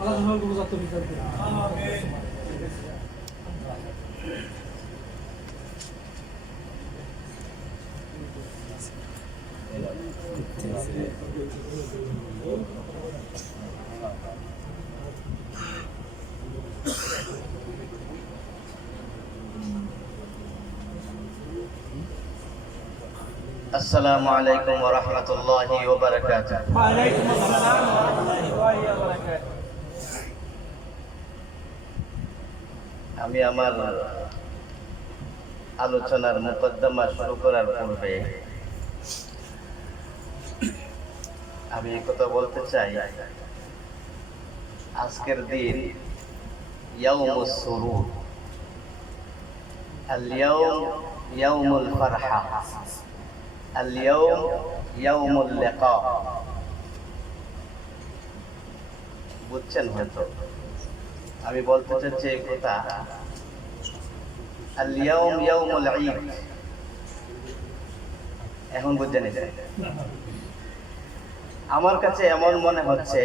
আল্লাহ যেন বুঝাতে বিচার করে। আসসালামু আলাইকুম ওয়া রাহমাতুল্লাহি ওয়া বারাকাতুহু। ওয়া আলাইকুম আসসালাম ওয়া রাহমাতুল্লাহি ওয়া বারাকাতুহু। আমি আমার আলোচনার মুকদ্দমা শুরু করার পূর্বে আমি এই কথা বলতে চাই, আজকের দিন ইয়াউমুস সুরুর, আল-ইয়াউম ইয়াউমুল ফারহা, আল-ইয়াউম ইয়াউমুল লিকা। বুঝছেন হয়তো আমি বলতে চাচ্ছি এই কথা, আল-ইয়াউম ইয়াউমুল ঈদ। এখন বুঝে নিছেন? আমার কাছে এমন মনে হচ্ছে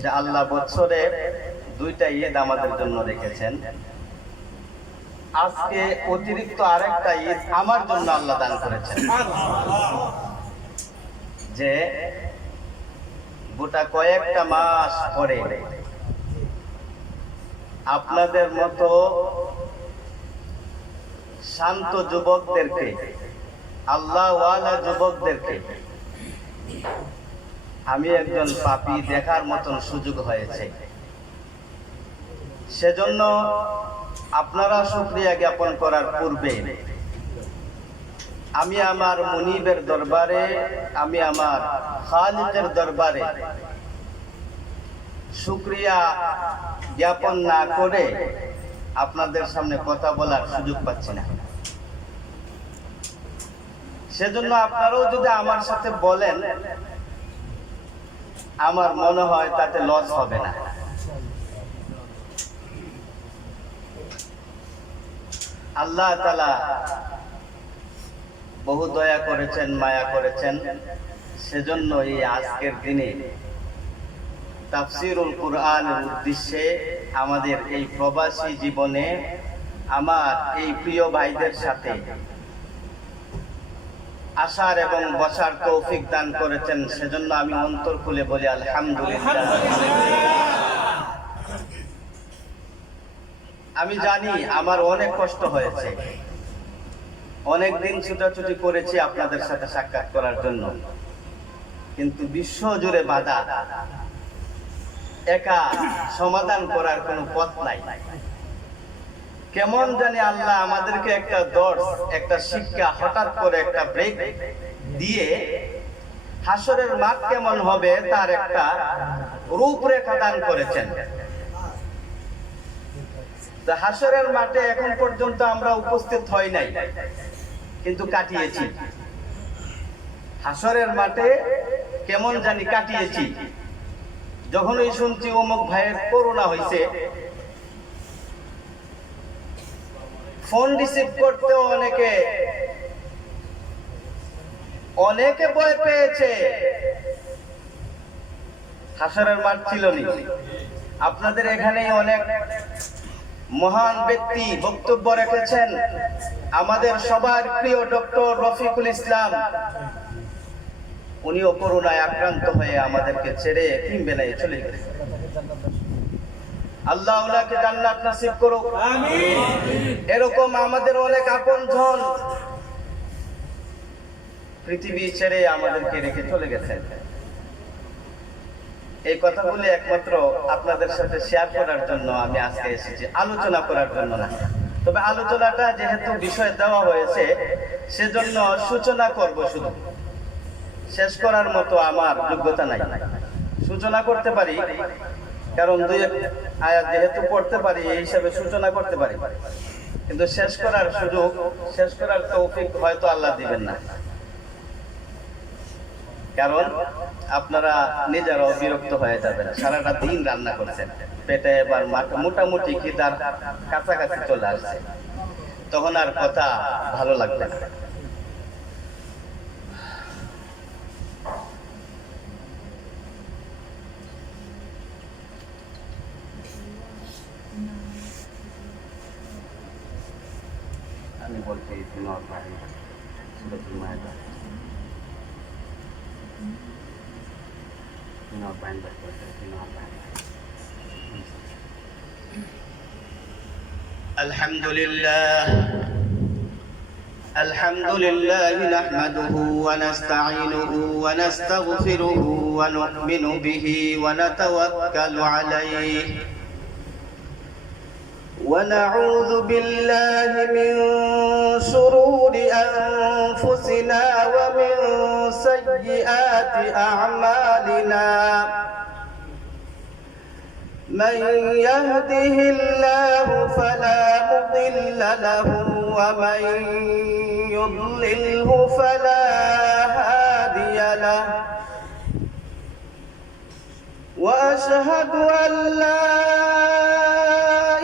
যে আল্লাহ বছরে দুইটা ঈদ আমাদের জন্য রেখেছেন, আজকে অতিরিক্ত আরেকটা ঈদ আমার জন্য আল্লাহ দান করেছেন, যে গোটা কয়েকটা মাস পরে আপনাদের মতো শান্ত যুবকদেরকে, আল্লাহওয়ালা যুবকদেরকে আমি একজন পাপী দেখার মতন সুযোগ হয়েছে। সেজন্য আপনারা শুকরিয়া জ্ঞাপন করার পূর্বে আমি আমার মুনিবের দরবারে, আমি আমার খালিকের দরবারে শুকরিয়া জ্ঞাপন না করে আপনাদের সামনে কথা বলার সুযোগ পাচ্ছি না। সেজন্য আপনারাও যদি আমার সাথে বলেন, আমার মনে হয় তাতে লস হবে না। আল্লাহ তাআলা বহু দয়া করেছেন, মায়া করেছেন, সেজন্য এই আজকের দিনে তাফসীরুল কুরআনের উদ্দেশ্যে আমাদের এই প্রবাসী জীবনে আমার এই প্রিয় ভাইদের সাথে আসার এবং বসার তৌফিক দান করেছেন, সেজন্য আমি অন্তর খুলে বলি আলহামদুলিল্লাহ। আমি জানি আমার অনেক কষ্ট হয়েছে, অনেক দিন ছুটাছুটি করেছি আপনাদের সাথে সাক্ষাৎ করার জন্য, কিন্তু বিশ্ব জুড়ে বাধা, একা সমাধান করার কোনো পথ নাই। কেমন জানি আল্লাহ আমাদেরকে একটা দর্শ, একটা শিক্ষা, হঠাৎ করে একটা ব্রেক দিয়ে হাসরের মাঠ কেমন হবে তার একটা রূপরেখা দান করেছেন। হাসরের মাঠে এখন পর্যন্ত আমরা উপস্থিত হই নাই, কিন্তু কাটিয়েছি। হাসরের মাঠে কেমন জানি কাটিয়েছি। যখনই শুনছি অমুক ভাইয়ের করোনা হয়েছে, ফোন রিসিভ করতেও অনেকে ভয় পেয়েছে। হাসরের মাঠ ছিল না। আপনাদের এখানেই অনেক মহান ব্যক্তি বক্তব্য রেখেছেন। আমাদের সবার প্রিয় ডক্টর রফিকুল ইসলাম, উনিও করোনায় আক্রান্ত হয়ে আমাদেরকে ছেড়ে বেলায় চলে গেছেন। আল্লাহ ওনাকে জান্নাত নসিব করুক, আমিন। এরকম আমাদের অনেক আপনজন পৃথিবী ছেড়ে আমাদেরকে রেখে চলে গেছেন। এই কথাগুলো একমাত্র আপনাদের সাথে শেয়ার করার জন্য আমি আজকে এসেছি, আলোচনা করার জন্য না। তবে আলোচনাটা যেহেতু বিষয় দেওয়া হয়েছে, সেজন্য সূচনা করব শুধু, শেষ করার মতো আমার যোগ্যতা নাই। সূচনা করতে পারি, কারণ দুই আয়াত যেহেতু পড়তে পারি, এই হিসাবে সূচনা করতে পারি, কিন্তু শেষ করার সুযোগ, শেষ করার তৌফিক হয়তো আল্লাহ দিবেন না। কারণ আপনারা নিজেরাও বিরক্ত হয়ে যাবেন, সারাটা দিন রান্না করছেন, পেটে এবার মোটামুটি খিদার কাছাকাছি চলে আসছে, তখন আর কথা ভালো লাগবে না। বলছি তিনবার বাইন্দার সূরাতুল মায়েদা তিনবার বাইন্দার করতে তিনবার বাইন্দার الحمد لله نحمده ونستعينه ونستغفره ونؤمن به ونتوكل عليه ونعوذ بالله من شرور أنفسنا ومن سيئات أعمالنا من يهده الله فلا مضل له ومن يضلله فلا هادي له وأشهد أن لا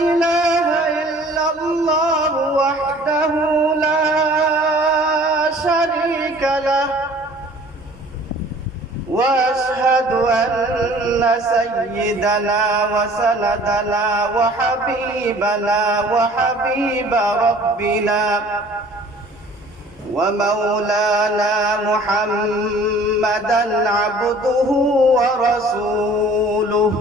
إله إلا الله وحده لا شريك له وأشهد أن سيدنا وسندنا وحبيبنا وحبيب ربنا ومولانا محمدا عبده ورسوله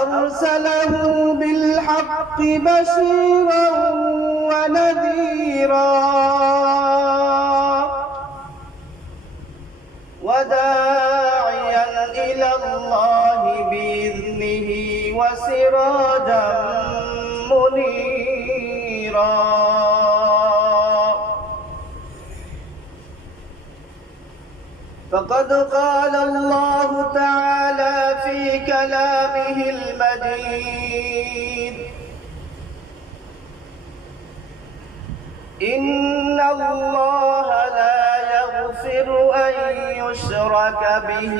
أرسله بالحق بشيرا ونذيرا وداعيا إلى الله بإذنه وسراجا منيرا فقد قال الله تعالى في كلامه المجيد إن الله لا يغفر أن يشرك به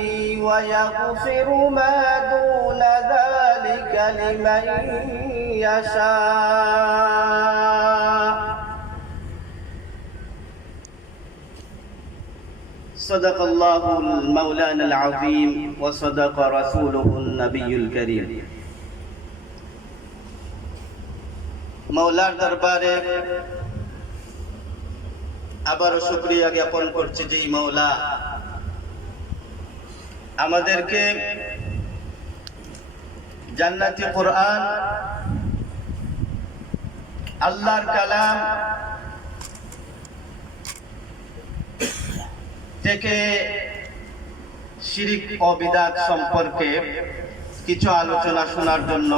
ويغفر ما دون ذلك لمن يشاء صدق الله المولانا العظيم وصدق رسوله النبي الكريم মওলার দরবারে আবারও শুকরিয়া জ্ঞাপন করছি যে মওলা আমাদেরকে জান্নাতি কোরআন আল্লাহর কালাম থেকে শিরক ও বিদআত সম্পর্কে কিছু আলোচনা শোনার জন্য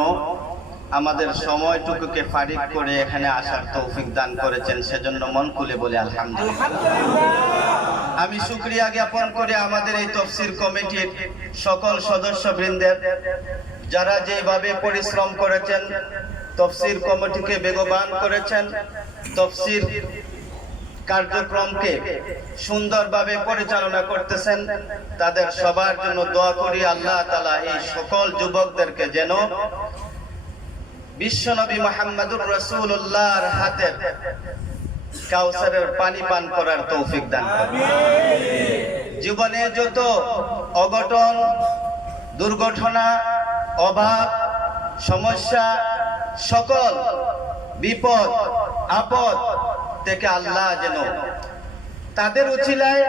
আমাদের সময়টুকুকে ফারিক করে এখানে আসার তৌফিক দান করেছেন, সেজন্য মন খুলে বলে আলহামদুলিল্লাহ। আমি শুকরিয়া জ্ঞাপন করে আমাদের এই তাফসীর কমিটির সকল সদস্যবৃন্দের, যারা যেভাবে পরিশ্রম করেছেন, তাফসীর কমিটিকে বেগবান করেছেন, তাফসীর কার্যক্রমকে সুন্দরভাবে পরিচালনা করতেছেন, তাদের সবার জন্য দোয়া করি আল্লাহ তাআলা এই সকল যুবকদেরকে যেন বিশ্বনবী মুহাম্মদুর রাসূলুল্লাহর হাতের কাউসারের পানি পান করার তৌফিক দান করেন। জীবনে যত অঘটন, দুর্ঘটনা, অভাব, সমস্যা, সকল বিপদ আপদ থেকে আল্লাহ যেন তাদের উছিলায়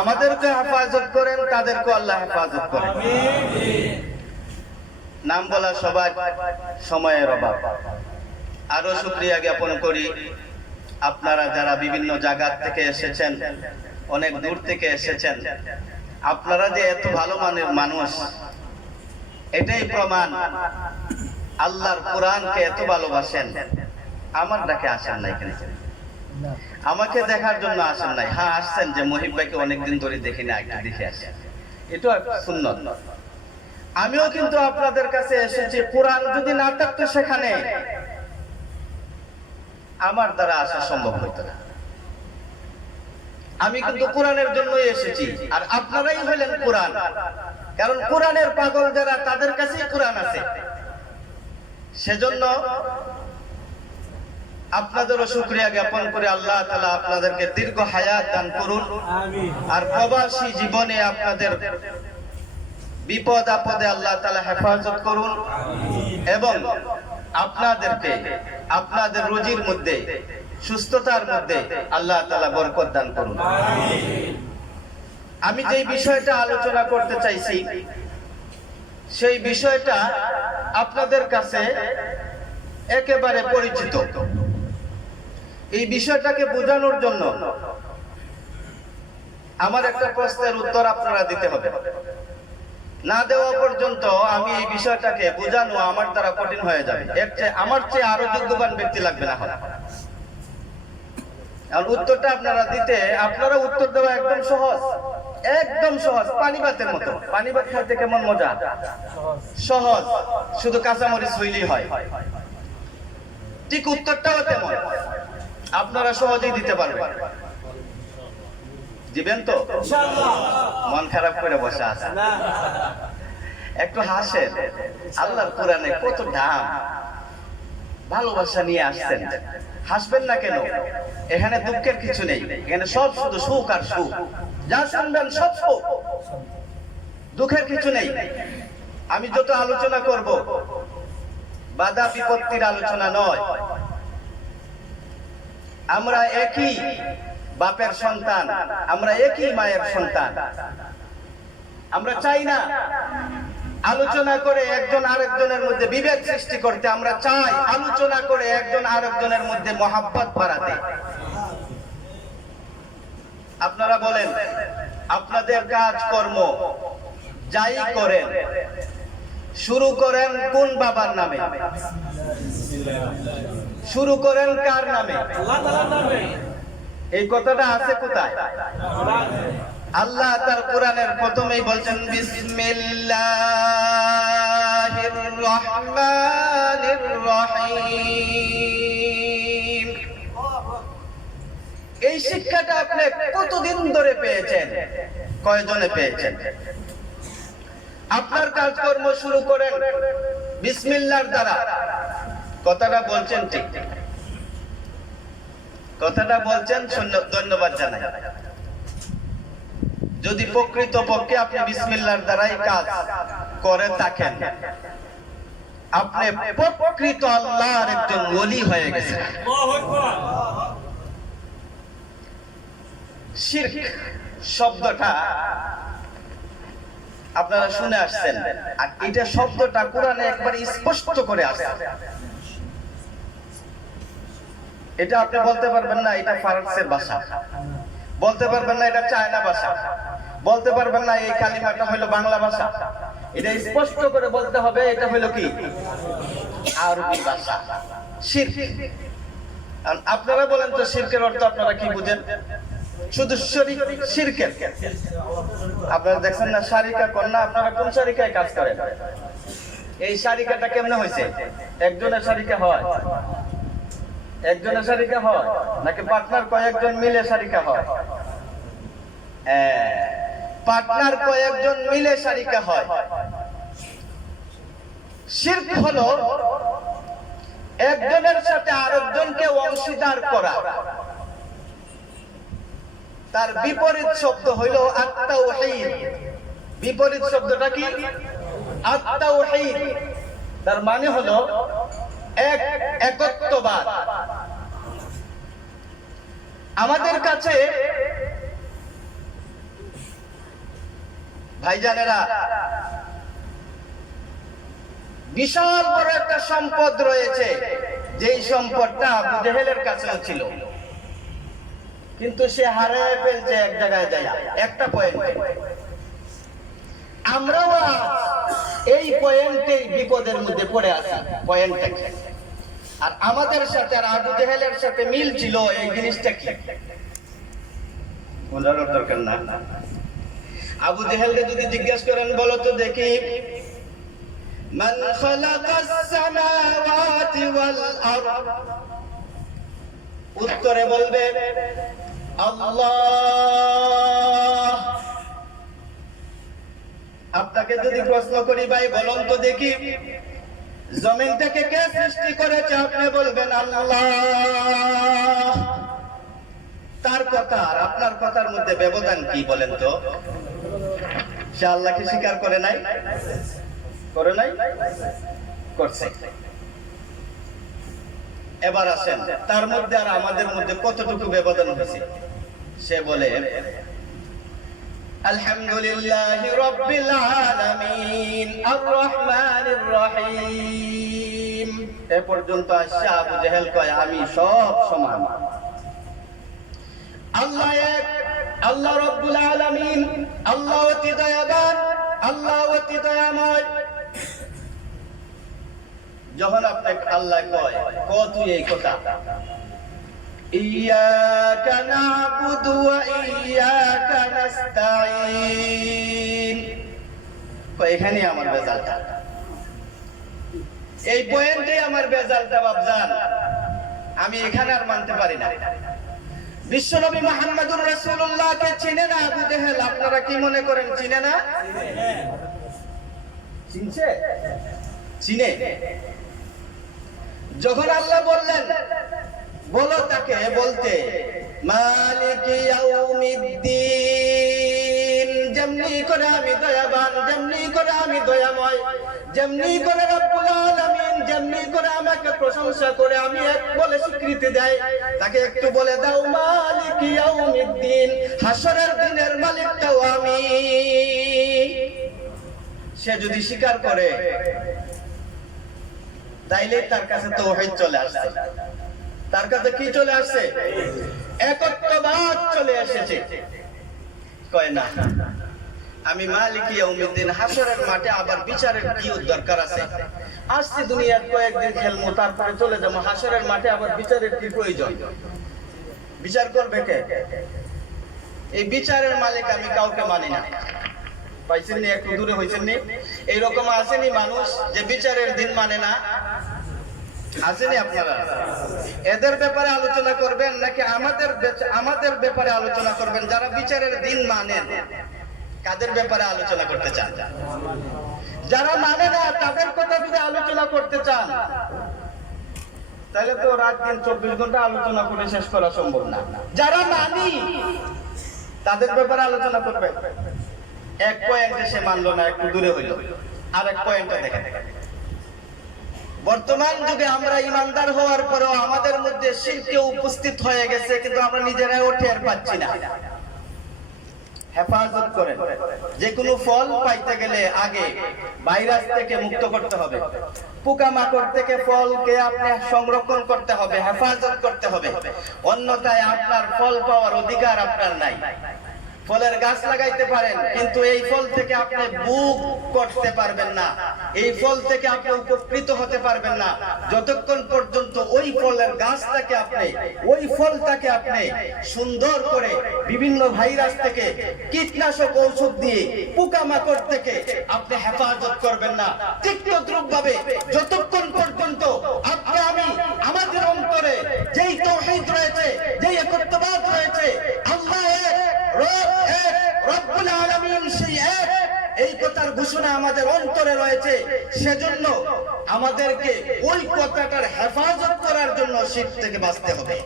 আমাদেরকে হেফাজত করেন, তাদেরকে আল্লাহ হেফাজত করেন। নাম বলা সবাই সময়ের অভাব। আরো শুকরিয়া জ্ঞাপন করি আপনারা যারা বিভিন্ন জায়গা থেকে এসেছেন, অনেক দূর থেকে এসেছেন, আপনারা যে এত ভালো মানের মানুষ, এটাই প্রমাণ আল্লাহর কোরআনকে এত ভালোবাসেন। আমার ডাকে আসেন নাই কেন? আমাকে দেখার জন্য আসেন নাই। হ্যাঁ আসছেন যে মহিব ভাইকে অনেকদিন ধরে দেখি না, একটু দেখে আসেন, এটা সুন্নত। আমিও কিন্তু আপনাদের কাছে এসেছি, কোরআন যদি না থাকতো সেখানে আমার দ্বারা আসা সম্ভব হইতো না। আমি কিন্তু কোরআনের জন্যই এসেছি, আর আপনারাই হলেন কোরআন। কারণ কোরআনের পাগল যারা, তাদের কাছেই কোরআন আছে। সেজন্য আপনাদেরও শুকরিয়া জ্ঞাপন করে আল্লাহ তাআলা আপনাদেরকে দীর্ঘ হায়াত দান করুন। আর প্রবাসী জীবনে আপনাদের বিপদ আপদে আল্লাহ তাআলা হেফাজত করুন, এবং আপনাদেরকে আপনাদের রুজির মধ্যে সুস্থতার মধ্যে আল্লাহ তাআলা বরকত দান করুন। আমি যেই বিষয়টা আলোচনা করতে চাইছি সেই বিষয়টা আপনাদের কাছে একেবারে পরিচিত। এই বিষয়টাকে বোঝানোর জন্য আমার একটা প্রশ্নের উত্তর আপনারা দিতে হবে। না দেওয়া পর্যন্ত আমি এই বিষয়টাকে বোঝানো আমার দ্বারা কঠিন হয়ে যাবে। আমার চেয়ে আরো যোগ্যবান ব্যক্তি লাগবে না হয়। আর উত্তরটা আপনারা দিতে, আপনারা উত্তর দেওয়া একদম সহজ, একদম সহজ, পানি ভাতের মতো। পানি ভাত খাইতে কেমন মজা, সহজ, শুধু কাঁচামরিচ হইলেই হয়। ঠিক উত্তরটাও তেমন, আপনারা সহজেই দিতে পারবেন। দিবেন তো? মন খারাপ করে বসে আছে, একটু হাসেন। আল্লাহর কোরআনে কত দাম, ভালোবাসা নিয়ে আসছেন, হাসবেন না কেন? এখানে দুঃখের কিছু নেই, এখানে সব শুধু সুখ আর সুখ। যা শুনবেন সব সুখ, দুঃখের কিছু নেই। আমি যত আলোচনা করব বাধা বিপত্তির আলোচনা নয়। আমরা একই বাপের সন্তান, আমরা একই মায়ের সন্তান। আমরা চাই না আলোচনা করে একজন আরেকজনের মধ্যে বিভেদ সৃষ্টি করতে। আমরা চাই আলোচনা করে একজন আরেকজনের মধ্যে মহাব্বত বাড়াতে। আপনারা বলেন, আপনাদের কাজকর্ম যাই করেন শুরু করেন কোন বাবার নামে? শুরু করেন কার নামে? এই কথাটা আছে কোথায়? আল্লাহ তার কোরআনের প্রথমেই বলছেন বিসমিল্লাহির রহমানির রহিম। এই শিক্ষাটা আপনি কতদিন ধরে পেয়েছেন? কয়জনে পেয়েছেন? আপনার কাজকর্ম শুরু করেন বিসমিল্লাহর দ্বারা। কথাটা বলছেন ঠিক, কথাটা বলছেন, ধন্যবাদ জানাই। যদি প্রকৃত পক্ষে আপনি বিসমিল্লাহর দ্বারাই কাজ করে থাকেন, আপনি প্রকৃত আল্লাহর একজন ওলি হয়ে গেছেন। শিরক শব্দটা আপনারা শুনে আসছেন, আর এটা শব্দটা কোরআনে একবার স্পষ্ট করে আসছে। এটা আপনি বলতে পারবেন না এটা ফারসের ভাষা, বলতে পারবেন না এটা চায়না ভাষা, বলতে পারবেন না এই কালিমাটা হলো বাংলা ভাষা। এটা স্পষ্ট করে বলতে হবে এটা হলো কি? আরবি ভাষা। শিরক। আপনারা বলেন তো শিরকের অর্থ আপনারা কি বুঝেন? শুধু শিরকের। আপনারা দেখছেন না শারিকা কন্যা, আপনারা কোন শারিকায় কাজ করেন? এই শারিকাটা কেমনে হয়েছে? একজনের শারিকা হয়? একজনের শারিকা হয় নাকি পার্টনার কয়েকজন মিলে শারিকা হয়? পার্টনার কয়েকজন মিলে শারিকা হয়। শিরক হলো একজনের সাথে আরেকজনকে অংশীদার করা। তার বিপরীত শব্দ হইল আত-তাওহীদ। বিপরীত শব্দটা কি? আত-তাওহীদ। তার মানে হলো একত্ববাদ। আমাদের কাছে ভাইজানেরা বিশাল বড় একটা সম্পদ রয়েছে, যেই সম্পদটা আবু জেহেলের কাছেও ছিল, কিন্তু সে হারিয়ে ফেলছে এক জায়গায় যায়, একটা পয়েন্টে। আমরাও এই পয়েন্টেই বিপদের মধ্যে পড়ে আছি। পয়েন্টটা কি? আর আমাদের সাথে আর আবু জেহেলের সাথে মিল ছিল এই জিনিসটা কি? বলার দরকার না। আবু জেহেলকে যদি জিজ্ঞাসা করেন, বলো তো দেখি, মান খালাকাস সামাওয়াতি ওয়াল আরদ, উত্তরে বলবে আল্লাহ। আপনাকে যদি প্রশ্ন করি, ভাই বলুন তো দেখি জমিনটাকে কে সৃষ্টি করেছে? আপনি বলবেন আল্লাহ। তার কথা আর আপনার কথার মধ্যে ব্যবধান কি বলেন তো? সে আল্লাহকে স্বীকার করে নাই? করে নাই? করছে। এবার আসেন তার মধ্যে আর আমাদের মধ্যে কতটুকু ব্যবধান হয়েছে। সে বলে আলহামদুলিল্লাহি রাব্বিল আলামিন আর রহমানির রহিম। এ পর্যন্ত আসছে আবু জেহেল কয় আমি সব সমান। আল্লাহ এক, আল্লাহ রাব্বুল আলামিন, আল্লাহ অতি দয়াবান, আল্লাহ অতি দয়াময়। যখন আপনি আল্লাহ কয় তুই এই কথা ইয়াকা না'বুদু ওয়া ইয়াকা নাস্তাঈন, এখানে আমার বেজালটা, এই পয়েন্টে আমার বেজালটা বাপজান, আমি এখানে আর মানতে পারি না। বিশ্বনবী মুহাম্মদুর রাসূলুল্লাহকে চিনে না আবু জেহেল? আপনারা কি মনে করেন চিনে না? চিনছে? চিনে। যখন আল্লাহ বললেন বলো তাকে বলতে মালিকি ইয়াউমিদ্দিন, যেমনি করে আমি দয়াবান, যেমনি করে আমি দয়াময়, যেমনি করে রব্বুল আলামিন যেমনি করে আমাকে প্রশংসা করে আমি এক বলে স্বীকৃতি দেয়, তাকে একটু বলে দাও মালিকি ইয়াউমিদ্দিন, হাসরের দিনের মালিকটাও আমি। সে যদি স্বীকার করে তাইলে তার কাছে তাওহীদ চলে আসছে। তার কাছে কি চলে আসছে? একত্ববাদ চলে এসেছে। কয় না আমি মালিকি ইয়াউমিদ্দিন, হাসরের মাঠে আবার বিচারের কি দরকার আছে? আসছি দুনিয়ার কয়েকদিন খেলমু, তারপরে চলে যাবো। হাসরের মাঠে আবার বিচারের কি প্রয়োজন? বিচার করবে কে? এই বিচারের মালিক আমি কাউকে মানি না। পাইছেন নি? একটু দূরে হয়েছেন নি? এইরকম আসেনি মানুষ যে বিচারের দিন মানে না? আসেনি আপনারা? এদের ব্যাপারে আলোচনা করবেন নাকি আমাদের ব্যাপারে আলোচনা করবেন? যারা বিচারের দিন মানেন কাদের ব্যাপারে আলোচনা করতে চান? যারা মানে না তাদের কথা যদি আলোচনা করতে চান তাহলে তো রাত দিন 24 ঘন্টা আলোচনা করে শেষ করা সম্ভব না। যারা মানি তাদের ব্যাপারে আলোচনা করবে। এক পয়েন্টে সে মানলো না, একটু দূরে হইল। আর এক পয়েন্টে দেখেন, বর্তমান যুগে আমরা ইমানদার হওয়ার পরেও আমাদের মধ্যে শিরকে উপস্থিত হয়ে গেছে, কিন্তু আমরা নিজেরাই টের পাচ্ছি না। হেফাজত করেন। যে কোনো ফল পাইতে গেলে আগে ভাইরাস থেকে মুক্ত করতে হবে, পোকামাকড় থেকে ফলকে আপনি সংরক্ষণ করতে হবে, হেফাজত করতে হবে। অন্যথায় আপনার ফল পাওয়ার অধিকার আপনার নাই। ফলের গাছ লাগাইতে পারেন, কিন্তু এই ফল থেকে আপনি ভোগ করতে পারবেন না, এই ফল থেকে আপনি উপকৃত হতে পারবেন না যতক্ষণ পর্যন্ত ওই ফলের গাছটাকে আপনি, ওই ফলটাকে আপনি সুন্দর করে বিভিন্ন ভাইরাস থেকে, কীটনাশক ঔষধ দিয়ে, পোকামাকড় থেকে আপনি হেফাজত করবেন না। ঠিক তদ্রূপভাবে যতক্ষণ পর্যন্ত আপনি আমি আমাদের অন্তরে যেই তাওহীদ রয়েছে, যেই একত্ববাদ রয়েছে, আল্লাহ এক, রব্বুল আলামিন সেই এক, এই কথার ঘোষণা আমাদের অন্তরে রয়েছে, সেজন্য আমাদেরকে ওই কথাটার হেফাজত করার জন্য শিরক থেকে বাঁচতে হবে।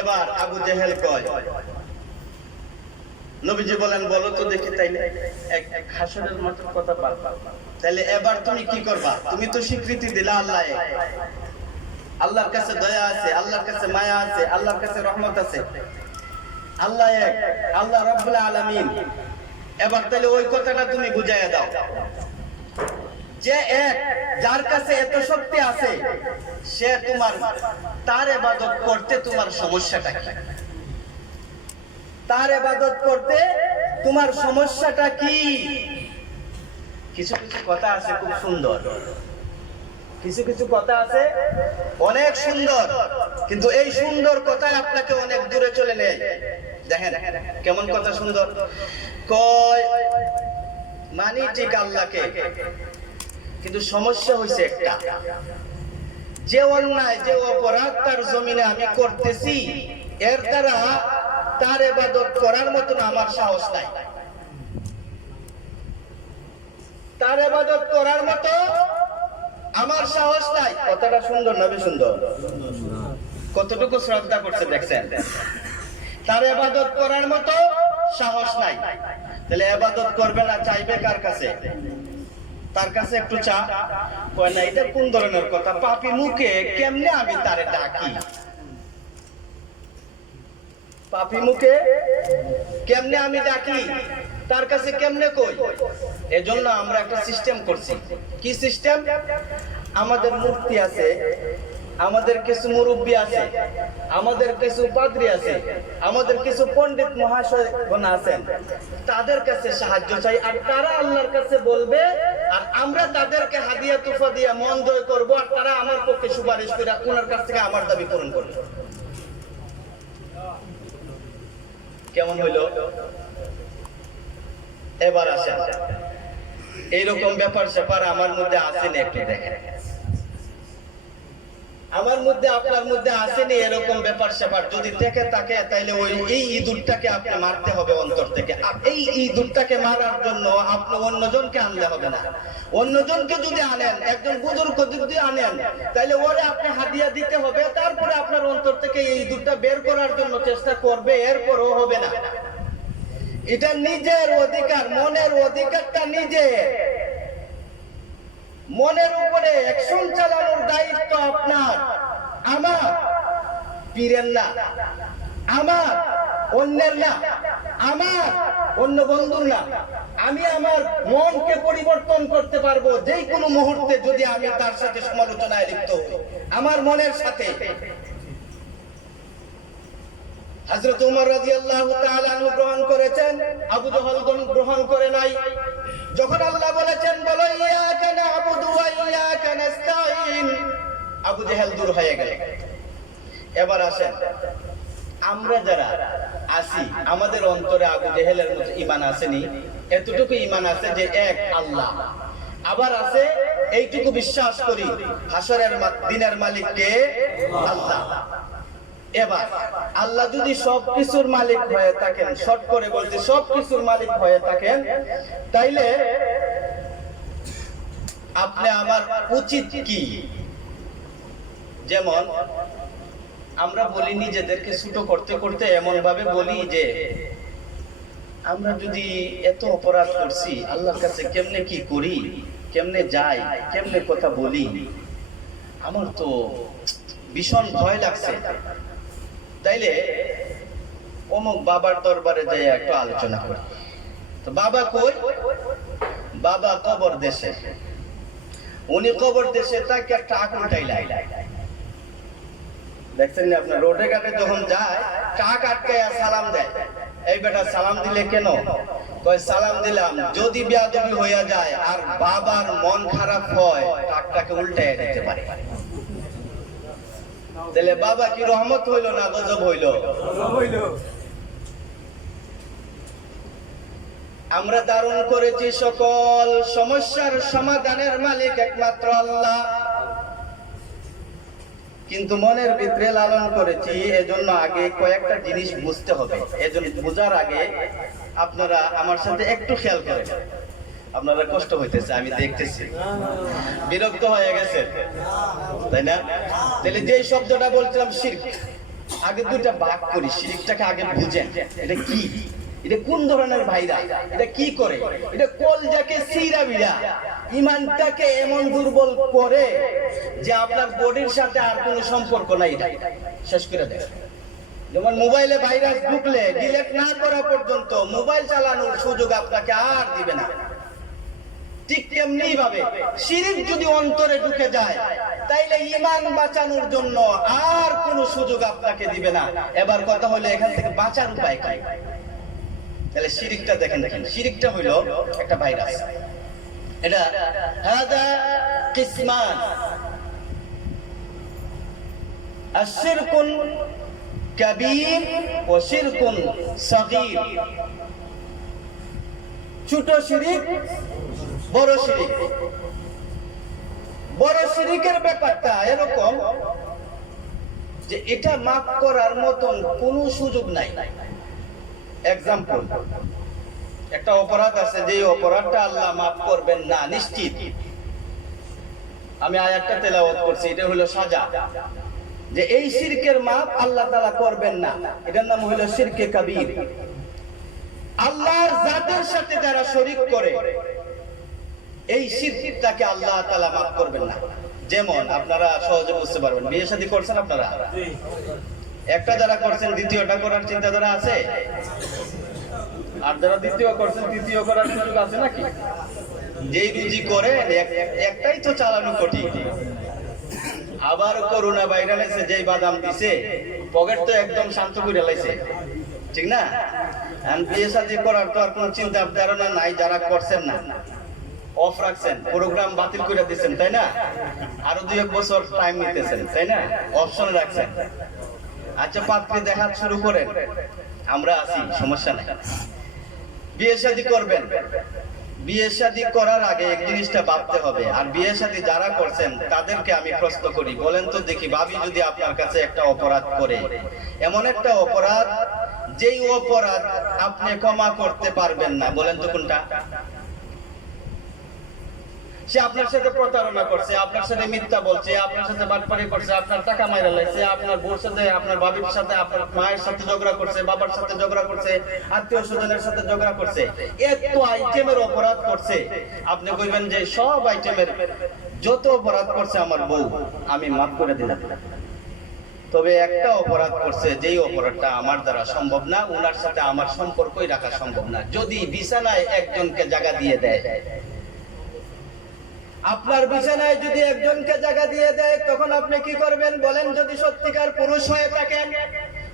এবার আবু জেহেল কয়, নবীজি বলেন বলো তো দেখি, তাইলে এক হাসরের মতো কথা বলবা, তাহলে এবার তুমি কি করবা? তুমি তো স্বীকৃতি দিলা আল্লাহ এক, আল্লাহর কাছে দয়া আছে, আল্লাহর কাছে মায়া আছে, আল্লাহর কাছে রহমত আছে, আল্লাহ এক, আল্লাহ রাব্বুল আলামিন। এবার তাহলে ওই কথাটা তুমি বুঝাইয়া দাও যে এক, যার কাছে এত শক্তি আছে, সে তোমার, তার ইবাদত করতে তোমার সমস্যাটা কি? তার ইবাদত করতে তোমার সমস্যাটা কি? কিছু কিছু কথা আছে খুব সুন্দর, কিছু কিছু কথা আছে অনেক সুন্দর, কিন্তু এই সুন্দর কথায় আপনাকে অনেক দূরে চলে নেয়। দেখেন কেমন কথা সুন্দর কয়, মানি ঠিক আল্লাহকে, কিন্তু সমস্যা হয়েছে একটা, যে অন্যায়, যে অপরাধ তার জমিনে আমি করতেছি, এর দ্বারা তার ইবাদত করার মতন আমার সাহস নাই, তার ইবাদত করার মতো আমার সাহস নাই। কথাটা সুন্দর নবী সুন্দর, কতটুকু শ্রদ্ধা করছে দেখছেন? তার ইবাদত করার মতো সাহস নাই, তাহলে ইবাদত করবে না, চাইবে কার কাছে? তার কাছে একটু চা, কয় না এটা কোন ধরনের কথা, পাপি মুখে কেমনে আমি তারে ডাকি, পাপি মুখে কেমনে আমি ডাকি, তার কাছে কেমনে কই। এজন্য আমরা একটা সিস্টেম করছি। কি সিস্টেম? আমাদের মূর্তি আছে, আমাদের কিছু মুরব্বী আছে, আমাদের কিছু পাদ্রী আছে, আমাদের কিছু পণ্ডিত মহাশয়গণ আছেন, তাদের কাছে সাহায্য চাই। আর তারা আল্লাহর কাছে বলবে, আর আমরা তাদেরকে হাদিয়া তুফা দিয়ে মন জয় করবো, আর তারা আমার পক্ষে সুপারিশ করে ওনার কাছ থেকে আমার দাবি পূরণ করবে। কেমন হইল? এবার আসেন, এইরকম ব্যাপার স্যাপার আমার মধ্যে আসেনি, একটু দেখেন। আমার মধ্যে আপনার মধ্যে আসেনি এরকম ব্যাপার স্যাপার? যদি থেকে থাকে তাইলে এই ইঁদুরটাকে আপনি মারতে হবে অন্তর থেকে। এই ইঁদুরটাকে মারার জন্য আপনি অন্যজনকে আনলে হবে না। অন্যজনকে যদি আনেন, একজন বুজুর্গ যদি আনেন, তাইলে ওরে আপনি হাদিয়া দিতে হবে, তারপরে আপনার অন্তর থেকে এই ইঁদুরটা বের করার জন্য চেষ্টা করবে, এরপরও হবে না। এটা নিজের অধিকার, মনের অধিকারটা নিজে, মনের উপরে অ্যাকশন চালানোর দায়িত্ব আপনার, আমার, পীরের না, আমার, অন্যের না, আমার, অন্য বন্ধুর না। আমি আমার মনকে পরিবর্তন করতে পারবো যে কোনো মুহূর্তে, যদি আমি তার সাথে সমালোচনায় লিপ্ত হই, আমার মনের সাথে। হযরত ওমর রাদিয়াল্লাহু তাআলা আনহু গ্রহণ করেছেন, আবু জাহল গ্রহণ করে নাই। যখন আল্লাহ বলেছেন বলো ইয়াকা না'বুদু ওয়া ইয়াকা নাস্তাঈন, আবু জাহল দূর হয়ে গেল। এবার আসেন, আমরা যারা আছি, আমাদের অন্তরে আবু জাহলের মতো ঈমান আসেনি? এতটুকু ঈমান আছে যে এক আল্লাহ। আবার আছে এইটুকু বিশ্বাস করি হাসরের দিনের মালিক কে? আল্লাহ। এবার আল্লাহ যদি সবকিছুর মালিক হয়ে থাকেন, শর্ট করে বলতে সবকিছুর মালিক হয়ে থাকেন, তাইলে আপনি আমার উচিত কি? যেমন আমরা বলি, নিজেদেরকে ছোট করতে করতে এমন ভাবে বলি যে আমরা যদি এত অপরাধ করছি, আল্লাহর কাছে কেমনে কি করি, কেমনে যাই, কেমনে কথা বলি, আমার তো ভীষণ ভয় লাগছে। তাইলে অমুক বাবার দরবারে যাই একটু আলোচনা করি। তো বাবা কই? বাবা কবর দেশে। উনি কবর দেশে তাকে একটা আগুন টাইলাই। দেখছেন না আপনার, রোডে ঘাটে যখন যায় কাক আটকায় সালাম দেয়। এই বেটা সালাম দিলে কেন? কয় সালাম দিলাম যদি বেয়াদবি হইয়া যায় আর বাবার মন খারাপ হয়, কাকটাকে উল্টাইয়া দিতে পারে। তাহলে বাবা কি রহমত হইল না গজব হইল? আমরা ধারণ করেছি সকল সমস্যার সমাধানের মালিক একমাত্র আল্লাহ, কিন্তু মনের ভিতরে লালন করেছি। এজন্য আগে কয়েকটা জিনিস বুঝতে হবে। এজন্য বোঝার আগে আপনারা আমার সাথে একটু খেয়াল করেন। আপনারা কষ্ট হইতেছে, আমি দেখতেছি, বিরক্ত হয়ে গেছে, তাই না? তাহলে যে শব্দটা বলছিলাম শিরক, আগে দুইটা ভাগ করি। শিরকটাকে আগে বুঝেন, এটা কি, এটা কোন ধরনের ভাইরাস, এটা কি করে, এটা কলজাকে সিরা বিড়া ঈমানটাকে এমন দুর্বল করে যে আপনার বডির সাথে আর কোনো সম্পর্ক নাই, শেষ করে দেয়। যেমন মোবাইলে ভাইরাস ঢুকলে ডিলিট না করা পর্যন্ত মোবাইল চালানোর সুযোগ আপনাকে আর দিবে না, ঠিক তেমনি ভাবে শিরক যদি অন্তরে ঢুকে যায়, তাইলে ঈমান বাঁচানোর জন্য আর কোনো সুযোগ আপনাকে দিবে না। এবার কথা হলো এখান থেকে বাঁচার উপায় কি? তাহলে শিরকটা দেখেন, শিরকটা হইল একটা ভাইরাস। এটা হাদা কিসমান, আশিরকুন কাবীর ও শিরকুন সাগীর। ছোট শিরক, বড় শিরক। বড় শিরকের ব্যাপারটা এরকম যে এটা মাফ করার মতন কোনো সুযোগ নাই। এক্সাম্পল, একটা অপরাধ আছে যে অপরাধটা আল্লাহ মাফ করবেন না নিশ্চিত। আমি আয়াতটা তেলাওয়াত করছি, এটা হলো সাজা, যে এই শিরকের মাফ আল্লাহ তাআলা করবেন না। এটার নাম হলো শিরকে কাবীর। আল্লাহর জাতের সাথে যারা শরীক করে, এই শিরকটাকে আল্লাহ তাআলা মাফ করবেন না। যেমন আপনারা সহজে বুঝতে পারবেন, বিয়ে শাদী করছেন আপনারা, একটা যারা করছেন দ্বিতীয়টা করার চিন্তাধারা আছে? আর যারা দ্বিতীয় করছেন তৃতীয় করার সুযোগ আছে নাকি? যেই রুজি করে একটাই তো চালানো কঠিন। আবার করোনা ভাইরাল এসে যেই বাদাম দিছে পকেট তো একদম শান্ত করে লাইছে, ঠিক না? বিয়ে শাদী করার তো আর কোনো চিন্তা ধারণা নাই, যারা করছেন না অফ রাখছেন, প্রোগ্রাম বাতিল করে দিচ্ছেন, তাই না? আরো 2-1 বছর টাইম নিতেছেন, তাই না? অপশনে রাখছেন। আচ্ছা, পাত্রী দেখা শুরু করেন, আমরা আছি, সমস্যা নাই। বিয়ে শাদী করবেন, বিয়ে শাদী করার আগে এক জিনিসটা ভাবতে হবে। আর বিয়ে শাদী যারা করছেন তাদেরকে আমি প্রশ্ন করি, বলেন তো দেখি, ভাবি যদি আপনার কাছে একটা অপরাধ করে, এমন একটা অপরাধ যেই অপরাধ আপনি ক্ষমা করতে পারবেন না, বলেন তো কোনটা? সে আপনার সাথে প্রতারণা করছে, আপনার সাথে মিথ্যা বলছে, আপনার সাথে বাটপারি করছে, আপনার টাকা মাইরা লাগছে, আপনার বউর সাথে, আপনার বাবির সাথে, আপনার মায়ের সাথে ঝগড়া করছে, বাবার সাথে ঝগড়া করছে, আত্মীয় স্বজনের সাথে ঝগড়া করছে, এত আইটেমের অপরাধ করছে। আপনি কইবেন যে সব আইটেমের যত অপরাধ করছে আমার বউ আমি মাফ করে দিলাম, তবে একটা অপরাধ করছে যেই অপরাধটা আমার দ্বারা সম্ভব না, ওনার সাথে আমার সম্পর্কই রাখা সম্ভব না। যদি বিছানায় একজনকে জায়গা দিয়ে দেয়, আপনার বিছানায় যদি একজনকে জায়গা দিয়ে দেয়, তখন আপনি কি করবেন বলেন? যদি সত্যিকার পুরুষ হয়ে থাকেন,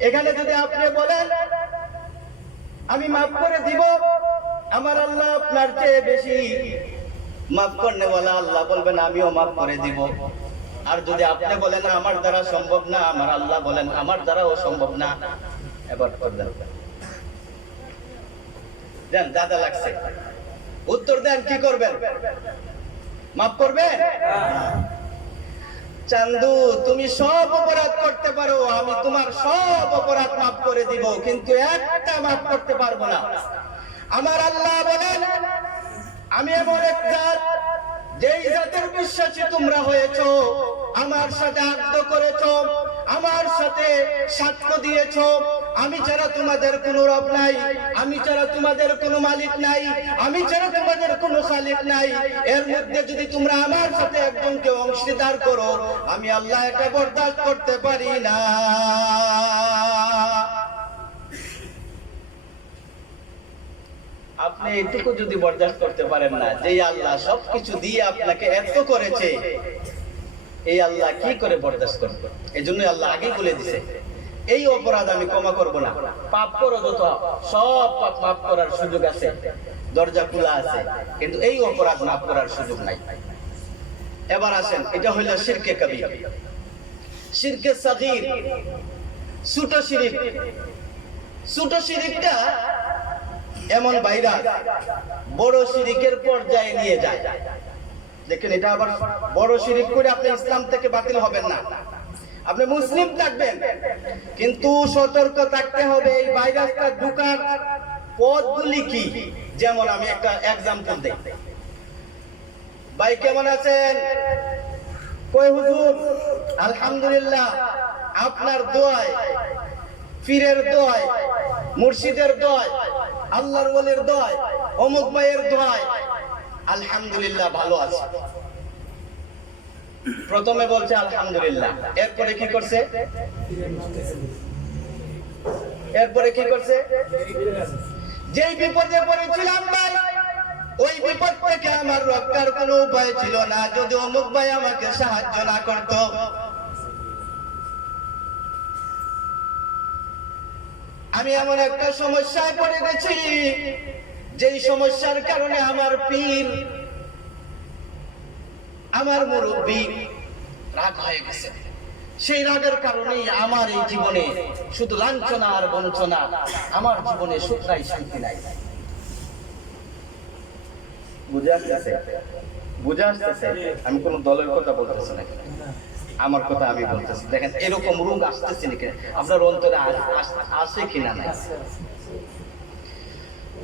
এখানে যদি আপনি বলেন আমি মাফ করে দিব, আমার আল্লাহ আপনার চেয়ে বেশি মাফ করনেওয়ালা, আল্লাহ বলবেন আমিও মাফ করে দিব। আর যদি আপনি বলেন আমার দ্বারা সম্ভব না, আমার আল্লাহ বলেন আমার দ্বারাও সম্ভব না, এবার করবেন দেন, দাদা লাগছে, উত্তর দেন, কি করবেন? মাফ করবে? চান্দু, তুমি সব অপরাধ করতে পারো, আমি তোমার সব অপরাধ মাফ করে দিব, কিন্তু একটা মাফ করতে পারবো না। আমার আল্লাহ বলেন আমি এমন এক জাত, যেই জাতের বিশ্বাসী তোমরা হয়েছো, আমার সাথে আব্দ করেছো, আমার সাথে সাক্ষ্য দিয়েছো, আমি ছাড়া তোমাদের কোনো রব নাই, আমি ছাড়া তোমাদের কোনো মালিক নাই, আমি ছাড়া তোমাদের কোনো খালিক নাই। এর মধ্যে যদি তোমরা আমার সাথে একজনকে অংশীদার করো, আমি আল্লাহ এটা বরদাস্ত করতে পারি না। আপনি এটুকু যদি বরদাস্ত করতে পারেন না, যে আল্লাহ সবকিছু দিয়ে আপনাকে এত করেছে, এই আল্লাহ কি করে বরদাস্ত করবে? এই জন্য আল্লাহ আগেই বলে দিছে এই অপরাধ আমি ক্ষমা করব না। পাপ করো যত, সব পাপ মাফ করার সুযোগ আছে, দরজা খোলা আছে, কিন্তু এই অপরাধ মাফ করার সুযোগ নাই। এবার আসেন, এটা হইল শিরকে কবির। শিরকে সাগীর, ছোট শিরক। ছোট শিরকটা এমন ভাইরাস বড় শিরকের পর্যায়ে নিয়ে যায়। দেখেন, এটা আবার বড় শিরক করে আপনি ইসলাম থেকে বাতিল হবেন না, আপনি মুসলিম থাকবেন, কিন্তু সতর্ক থাকতে হবে এই ভাইরাসটা ঢোকার পথগুলি কি। যেমন আমি একটা এক্সাম্পল দেই। ভাই কেমন আছেন? কই হুজুর আলহামদুলিল্লাহ, আপনার দোয়ায়, পীরের দোয়ায়, মুর্শিদের দোয়ায়, আল্লাহর ওলির দোয়ায়, অমুক ভাইয়ের দোয়ায় আলহামদুলিল্লাহ ভালো আছে। প্রথমে বলছে আলহামদুলিল্লাহ, এরপরে কি করছে? এরপরে কি করছে? যেই বিপদে পড়েছিলাম ভাই, ওই বিপদ থেকে আমার রক্ষার কোনো উপায় ছিল না যদি অমুক ভাই আমাকে সাহায্য না করত। আমি এমন একটা সমস্যায় পড়ে গেছি, যেই সমস্যার কারণে আমার পীর, আমার মুরব্বী রাগ হয়ে গেছে। সেই রাগের কারণেই আমার এই জীবনে শুধু লাঞ্ছনা আর বঞ্চনা, আমার জীবনে সুখ নাই, শান্তি নাই। বুঝে আসতেছে? বুঝে আসতেছে? আমি কোন দলের কথা বলতেছি না, আমার কথা আমি বলতেছি। দেখেন, এরকম রোগ আসতেছে নাকি আপনার অন্তরে, আসে কিনা না?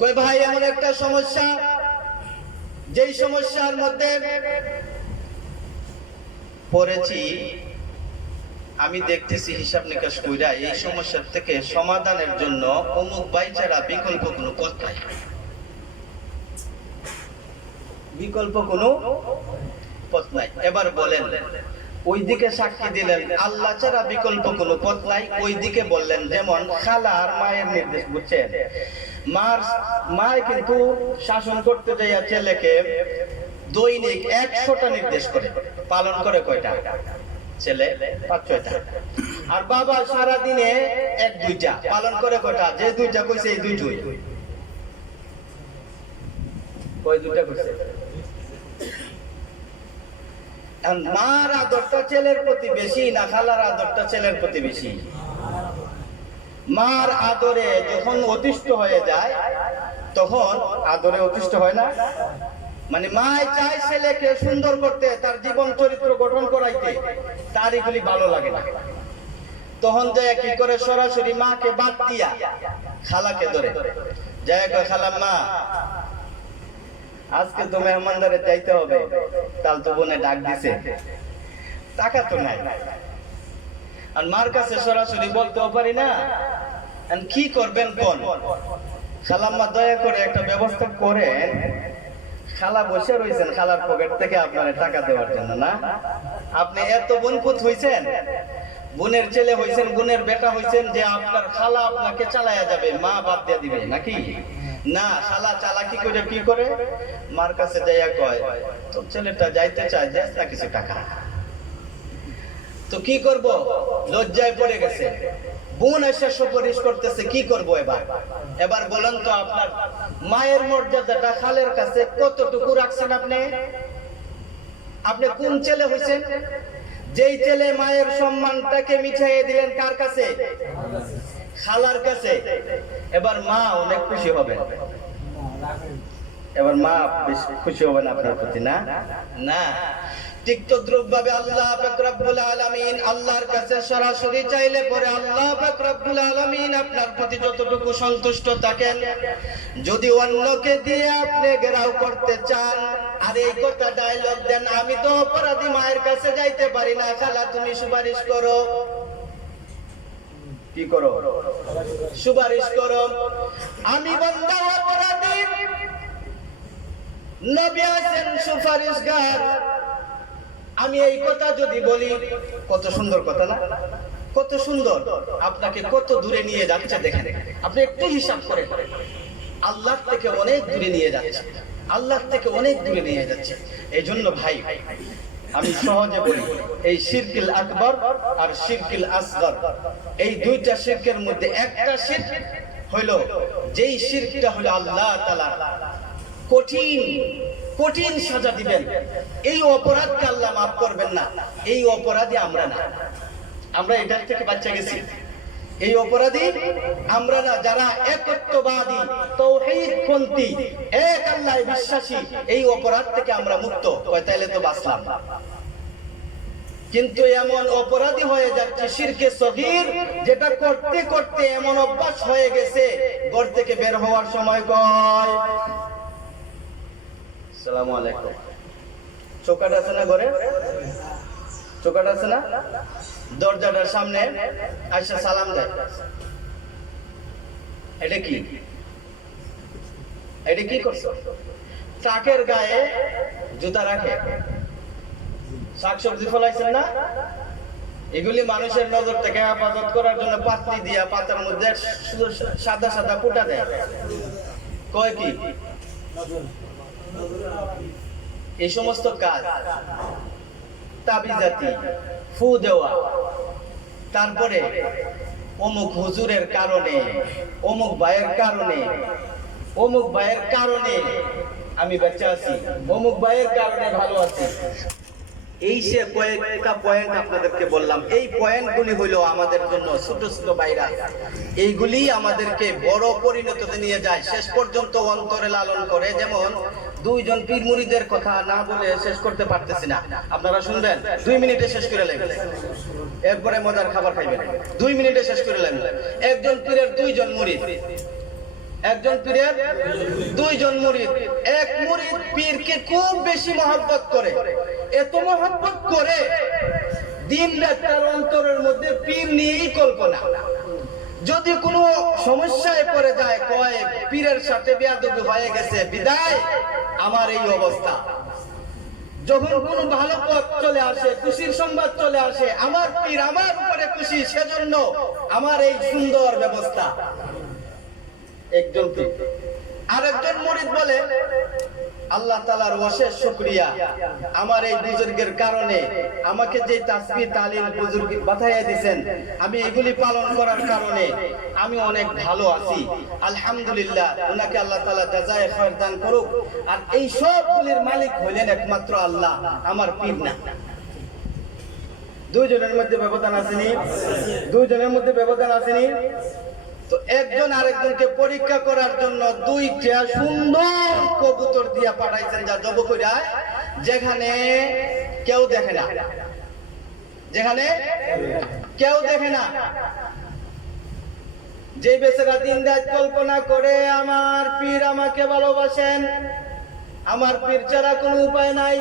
কই ভাই, এমন একটা সমস্যা, যেই সমস্যার মধ্যে পড়েছি, আমি দেখতেছি হিসাব নিকাশ কইরা এই সমস্যার থেকে সমাধানের জন্য অমুক ভাই ছাড়া বিকল্প কোনো পথ নাই। বিকল্প কোনো পথ নাই। এবার বলেন, ওইদিকে সাক্ষী দিলেন আল্লাহ ছাড়া বিকল্প কোনো পথ নাই, ওইদিকে বললেন যেমন খালা আর মায়ের নির্দেশ, বুঝছেন? মায় কিন্তু শাসন করতে যাইয়া ছেলেকে দৈনিক 100টা নির্দেশ করে, পালন করে কয়টা? ছেলে 5-6টা। আর বাবা সারা দিনে 1-2টা পালন করে কয়টা? যে 2টা কইছে এই 2টোই। কয় 2টা কইছে? মার আদরটা ছেলের প্রতি বেশি না খালার আদরটা ছেলের প্রতি বেশি? মার আদরে যখন অতিষ্ঠ হয়ে যায় তখন আদরে অতিষ্ঠ হয় না, মানে মায় চায় ছেলেকে সুন্দর করতে, তার জীবন চরিত্র গঠন করাইতে, তার এগুলি ভালো লাগে না। তখন যায় কি করে, সরাসরি মাকে বাদ দিয়া খালাকে ধরে যায়, খালাম্মা আজকে তো মেহমানদারে যাইতে হবে, কাল তো বোনে ডাক দিছে, টাকা তো নাই। আর মার কাছে সরাসরি বলতেও পারি না, কি করবেন কোন? খালাম্মা দয়া করে একটা ব্যবস্থা করেন, খালা বসে রয়েছেন খালার পকেট থেকে আপনার টাকা দেওয়ার জন্য না। আপনি এত বোনপুত হইছেন, বোনের ছেলে হইছেন, বোনের বেটা হইছেন যে আপনার খালা আপনাকে চালায়া যাবে, মা বাদ দিয়ে দিবে নাকি? না, খালা চালাকি করে কি করে, মার কাছে যাইয়া কয় তোর ছেলেটা যাইতে চায়, দেখ না কিছু টাকা। তো কি করব, লজ্জায় পড়ে গেছে, বোন এসে সুপারিশ করতেছে, কি করব এবার? এবার বলেন তো, আপনার মায়ের মর্যাদাটা খালের কাছে কতটুকু রাখছেন আপনি? আপনি কোন ছেলে হইছেন? যেই ছেলে মায়ের সম্মানটাকে মিঠাইয়ে দিলেন কার কাছে? খালার কাছে। এবার মা অনেক খুশি হবে, এবার মা বেশ খুশি হবেন আপনার প্রতি, না? না, ঠিক তদ্রূপভাবে আল্লাহ পাক রব্বুল আলামিন আল্লাহর কাছে সরাসরি চাইলে পরে আল্লাহ পাক রব্বুল আলামিন আপনার প্রতি যতটুকু সন্তুষ্ট থাকেন, যদি অন্যকে দিয়ে আপনি ঘেরাও করতে চান আর এই কথা ডায়লগ দেন, আমি তো অপরাধী, মায়ের কাছে যাইতে পারি না, খালা তুমি সুপারিশ করো, কি করো? সুপারিশ করো। আমি বান্দা অপরাধী, নবী আছেন সুপারিশগার, আমি এই কথা যদি বলি, কত সুন্দর কথা না? কত সুন্দর, আপনাকে কত দূরে নিয়ে যাচ্ছে দেখেন। আপনি একটু হিসাব করেন, আল্লাহ থেকে অনেক দূরে নিয়ে যাচ্ছে, আল্লাহ থেকে অনেক দূরে নিয়ে যাচ্ছে। এই জন্য ভাই আমি সহজে বলি, এই শিরকুল আকবার আর শিরকুল আসগর, এই দুইটা শিরকের মধ্যে একটা শিরক হলো, যেই শিরকটা হলো আল্লাহ তাআলা কঠিন কঠিন সাজা দিবেন, এই অপরাধকে আল্লাহ মাফ করবেন না। এই অপরাধী আমরা না, আমরা এটার থেকে বাঁচা গেছি। এই অপরাধী আমরা না, যারা একত্ববাদী তাওহীদপন্থী এক আল্লাহ বিশ্বাসী, এই অপরাধ থেকে আমরা মুক্ত, তাইলে তো বাঁচলাম। কিন্তু এমন অপরাধী হয়ে যাচ্ছে শিরকে সগীর, যেটা করতে করতে এমন অভ্যাস হয়ে গেছে, ঘর থেকে বের হওয়ার সময় কয় আসসালামু আলাইকুম, চৌকাঠ আছে না ঘরে? চৌকাঠ আছে না? দরজাটার সামনে আইসা সালাম দেয়। এটা কি? এটা কি করছো? ট্রাকের গায়ে জুতা রাখে, শাকসবজি ফলাইছেন না, এগুলি মানুষের নজর থেকে হেফাজত করার জন্য পাতলি দিয়া পাতার মধ্যে সাদা সাদা ফুটা দেয়, কয় কি? এই সমস্ত কাজ, তাবিজাতি, ফু দেওয়া, তারপরে অমুক হুজুরের কারণে, অমুক ভাইয়ের কারণে, অমুক ভাইয়ের কারণে আমি বেঁচে আছি, অমুক ভাইয়ের কারণে ভালো আছি। এই সে কয়েকটা পয়েন্ট আপনাদেরকে বললাম, এই পয়েন্টগুলি হলো আমাদের জন্য ছোট ছোট বাইরা, এইগুলি আমাদেরকে বড় পরিণতিতে নিয়ে যায়, শেষ পর্যন্ত অন্তরে লালন করে। যেমন দুইজন পীর মুরিদের কথা না বলে শেষ করতে পারতেছি না, আপনারা শুনবেন, 2 মিনিটে শেষ করে নেবেন, এরপরে মজার খাবার খাইবেন, 2 মিনিটে শেষ করে নেবেন। একজন পীরের 2জন মুরিদ, একজন পীরের 2জন মুরিদ। এক মুরিদ পীরকে খুব বেশি মহব্বত করে, এত মহব্বত করে দিন রাত তার অন্তরের মধ্যে পীর নিয়েই কল্পনা। যদি কোনো সমস্যায় পড়ে যায়, কয় পীরের সাথে বেয়াদবি হয়ে গেছে, বিদায় আমার এই অবস্থা। যখন কোনো ভালো পথ চলে আসে, খুশির সংবাদ চলে আসে, আমার পীর আমার উপরে খুশি, সেজন্য আমার এই সুন্দর ব্যবস্থা। একজন পীর। আরেকজন মুরিদ বলে, আল্লাহ তাআলার অশেষ শুকরিয়া, আমার এই বুজুর্গের কারণে আমাকে যে তাসবিহ তালিল বুজুর্গ বাতাইয়া দিয়েছেন, আমি এগুলি পালন করার কারণে আমি অনেক ভালো আছি, আলহামদুলিল্লাহ। ওনাকে আল্লাহ তাআলা জাযায়ে খায়র দান করুক। আর এই সবগুলির মালিক হলেন একমাত্র আল্লাহ, আমার পীর না। দুইজনের মধ্যে ব্যবধান আসেনি? দুইজনের মধ্যে ব্যবধান আসেনি? তো একজন আরেকজনকে পরীক্ষা করার জন্য দুইটা সুন্দর কবুতর দিয়া পাঠাইছেন, যা জব কইরা, যেখানে কেউ দেখে না, যেখানে কেউ দেখে না। যে বেচারা দিন রাত কল্পনা করে আমার পীর আমাকে ভালোবাসেন, আমার পীর ছাড়া কোনো উপায় নাই,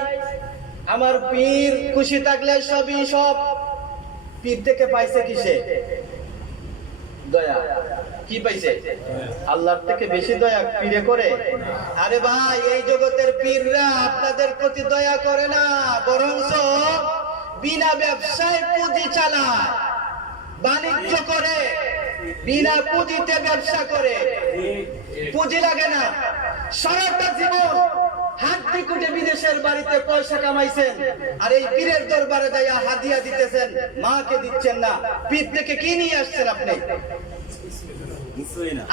আমার পীর খুশি থাকলে সবই সব। পীর থেকে পাইছে কিসে? দয়া। কি পাইছে? আল্লাহর থেকে বেশি দয়া পীরে করে? আরে ভাই, এই জগতের পীররা আপনাদের প্রতি দয়া করে না, বরঞ্চ বিনা ব্যবসায় পুঁজি চালায়, বাণিজ্য করে, বিনা পুঁজিতে ব্যবসা করে। পুঁজি লাগে না, সারাটা জীবন হাড্ডি কুটে বিদেশের বাড়িতে পয়সা কামাইছেন, আর এই পীরের দরবারে যাইয়া হাদিয়া দিতেছেন, মাকে দিচ্ছেন না। পীর থেকে কি নিয়ে আসছেন আপনি?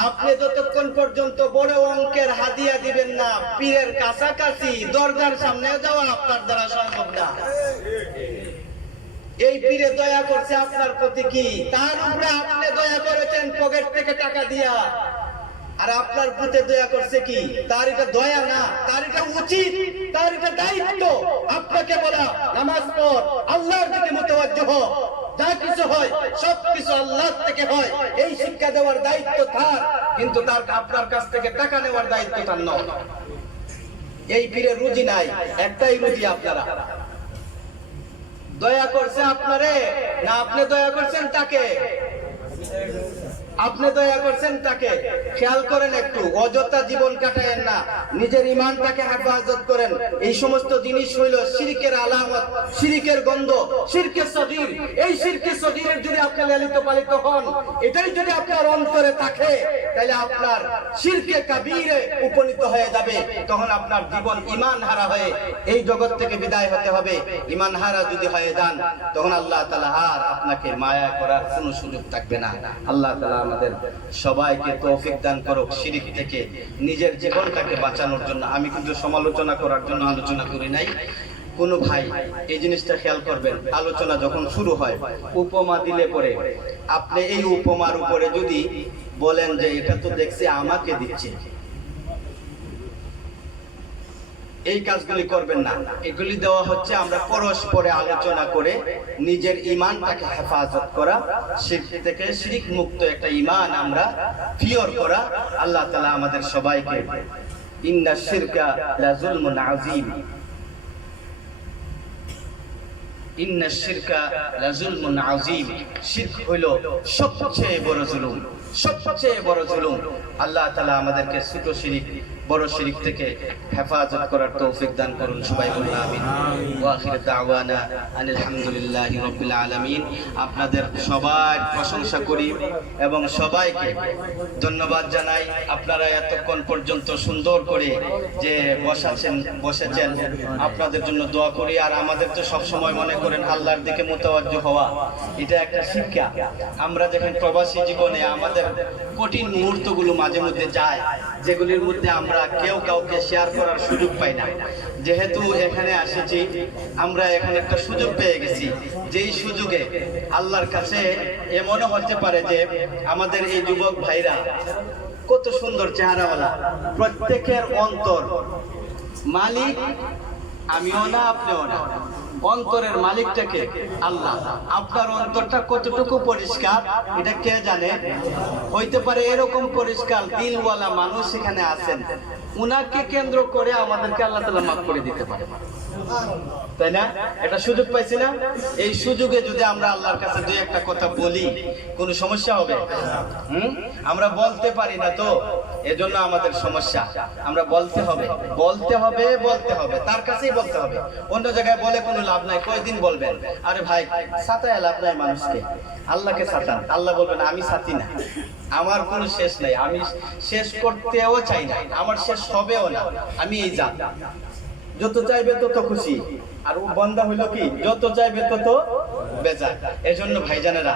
আপনি যতক্ষণ পর্যন্ত বড় অঙ্কের হাদিয়া দিবেন না, পীরের কাছাকাছি দরজার সামনে যাওয়া আপনার দ্বারা সম্ভব না। এই পীরে দয়া করছে আপনার প্রতি, কি তার উপরে আপনি দয়া করেছেন পকেট থেকে টাকা দিয়া, আর আপনার প্রতি দয়া করছে কি? তার এটা দয়া না, তার এটা উচিত, তার এটা দায়িত্ব। আপনাকে বলা নামাজ পড়, আল্লাহর দিকে মুতাওয়াজ্জিহ হও, যা কিছু হয় সবকিছু আল্লাহ থেকে হয়, এই শিক্ষা দেওয়ার দায়িত্ব তার, কিন্তু তার আপনার কাছ থেকে টাকা নেওয়ার দায়িত্ব তার নয়। এই পীরের রুজি নাই, একটাই রুজি আপনারা। দয়া করছে আপনারে না আপনি দয়া করছেন তাকে? আপনি দয়া করছেন তাকে। খেয়াল করেন একটু, অযথা জীবন কাটায়েন না, নিজের ঈমানটাকে হেফাজত করেন। এই সমস্ত জিনিস হইল শিরকের আলামত, শিরকের গন্ধ, শিরকের সগীর। এই শিরকের সগীরের যদি আপনি লালিত পালিত হন, এটাই যদি আপনার অন্তরে থাকে, তাহলে আপনার শিরকে কাবীরে উপনীত হয়ে যাবে। তখন আপনার জীবন ঈমান হারা হয়ে এই জগৎ থেকে বিদায় হতে হবে। ঈমান হারা যদি হয়ে যান, তখন আল্লাহ তাআলা আর আপনাকে মায়া করার কোনো সুযোগ থাকবে না। আল্লাহ তাআলা আমাদের সবাইকে তৌফিক দান করুক শিরক থেকে নিজের জীবনটাকে বাঁচানোর জন্য। আমি কিন্তু সমালোচনা করার জন্য আলোচনা করি নাই। কোন ভাই এই জিনিসটা খেয়াল করবেন, আলোচনা যখন শুরু হয় উপমা দিলে পরে আপনি এই উপমার উপরে যদি বলেন যে এটা তো দেখছি আমাকে দিচ্ছে, এই কাজগুলি করবেন না। এগুলি দেওয়া হচ্ছে আমরা পরস্পরে আলোচনা করে নিজের ঈমানটাকে হেফাজত করা, শিরক থেকে শিরক মুক্ত একটা ঈমান আমরা পিওর করা। আল্লাহ তাআলা আমাদের সবাইকে, ইন্নাশ শিরকা লাযুলমুন আযীম, ইন্নাশ শিরকা লাযুলমুন আযীম। শিরক হলো সবচেয়ে বড় জুলুম, সবচেয়ে বড় জুলুম। আল্লাহ তাআলা আমাদেরকে ছোট শিরক বড় শিরক থেকে হেফাজত করার তৌফিক দান করুন। সবাই বলুন আমিন। ওয়া আখিরু দাওয়ানা আনিল হামদুলিল্লাহি রাব্বিল আলামিন। আপনাদের সবার প্রশংসা করি এবং সবাইকে ধন্যবাদ জানাই। আপনারা এতক্ষণ পর্যন্ত সুন্দর করে যে বসেছেন, আপনাদের জন্য দোয়া করি। আর আমাদের তো সব সময় মনে করেন আল্লাহর দিকে মুতাওয়াজ্জিহ হওয়া, এটা একটা শিক্ষা। আমরা যখন প্রবাসী জীবনে আমাদের কঠিন মুহূর্তগুলো মাঝে মধ্যে যায়, যেগুলির মধ্যে আমরা কেউ কাউকে শেয়ার করার সুযোগ পাই না। যেহেতু এখানে আসেছি, আমরা এখানে একটা সুযোগ পেয়ে গেছি, যেই সুযোগে আল্লাহর কাছে এমনও হতে পারে যে আমাদের এই যুবক ভাইরা কত সুন্দর চেহারাওয়ালা, প্রত্যেকের অন্তর মালিক আমিও না আপনিও না, অন্তরের মালিকটাকে আল্লাহ। আপনার অন্তরটা কতটুকু পরিষ্কার এটা কে জানে? হইতে পারে এরকম পরিষ্কার দিলওয়ালা মানুষ এখানে আছেন, উনাকে কেন্দ্র করে আমাদেরকে আল্লাহ তাআলা মাফ করে দিতে পারে, তাই না? এটা সুযোগ পাইছি না? এই সুযোগে যদি আমরা আল্লাহর কাছে দুই একটা কথা বলি, কোনো সমস্যা হবে? আমরা বলতে পারি না, তো এজন্য আমাদের সমস্যা। আমরা বলতে হবে, বলতে হবে, বলতে হবে, তার কাছেই বলতে হবে। অন্য জায়গায় বলে কোনো লাভ নাই। কয়দিন বলবেন? আরে ভাই, সাতায় লাভ নাই মানুষকে, আল্লাহকে সাতান। আল্লাহ বলবেন আমি সাথী না, আমার কোনো শেষ নাই, আমি শেষ করতেও চাই না, আমার শেষ হবেও না। আমি এই জাত, যত চাইবে তত খুশি। আর ও বান্দা হইল কি, যত চাইবে তত বেজার। এজন্য ভাইজানেরা,